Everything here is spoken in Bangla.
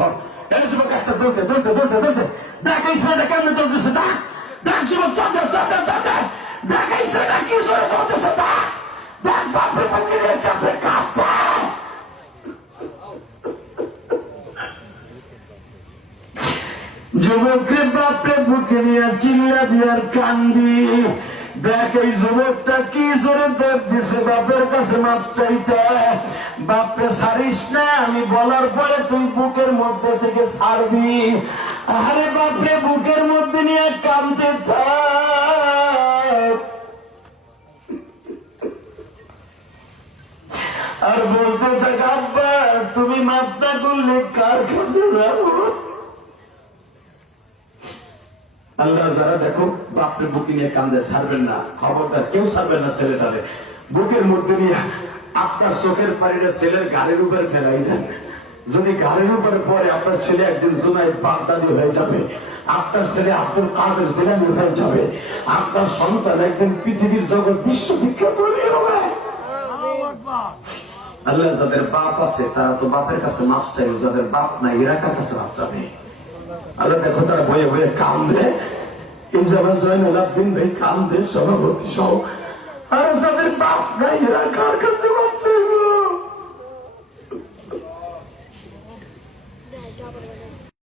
ধর। এই যুবক একটা দৌড়তে দৌড়তে দৌড়তে দৌড়তে দেখ এই ছেলেটা কেমন দৌড়তেছে, দেখ দেখ যুবক দেখ এই ছেলেটা কি জোরে দৌড়তেছে, দেখ বাপরে বাপরে কাঁপে কাঁপে। যুবকরে বাপরে বুকে নিয়ে চিল্লাবি আর কান্দি। দেখ এই যুবকটা কি জোরে দেব দিছে বাপের কাছে মাপ চাইতে। বাপরে ছাড়িস না, আমি বলার পরে তুই বুকের মধ্যে থেকে ছাড়বি। আরে বাপরে বুকের মধ্যে নিয়ে কাঁদতে থাক আর বলতে থাক, আব্বা তুমি মাপ না করলে কার কাছে যাবো। আল্লাহ যারা দেখো বাপরে বুকে নিয়ে কান্দে, ছাড়বেন না, খবরদার কেউ ছাড়বেন না ছেলেটারে। বুকের মধ্যে নিয়ে আপনার চোখের পানিটা ছেলের গাড়ির উপরে ফেলাই দেন। যদি গাড়ির উপরে পরে আপনার ছেলে একদিন জুনাইদ বাগদাদি হয়ে যাবে, আপনার ছেলে আব্দুল কাদের জিলানী হয়ে যাবে, আপনার সন্তান একদিন পৃথিবীর জগৎ বিশ্ববিখ্যাত হবে। আল্লাহ যাদের বাপ আছে তারা তো বাপের কাছে মাপ চাই, যাদের বাপ নাই এরা কার কাছে মাপ চাবে। আল্লাহ দেখো তারা বয়ে বয়ে কান্দে, এই যারা জয়নুল আবদিন ভাই কান্দে সভাপতি সহ। আর যাদের বাপ নাই এরা কার কাছে মাপ চাইব।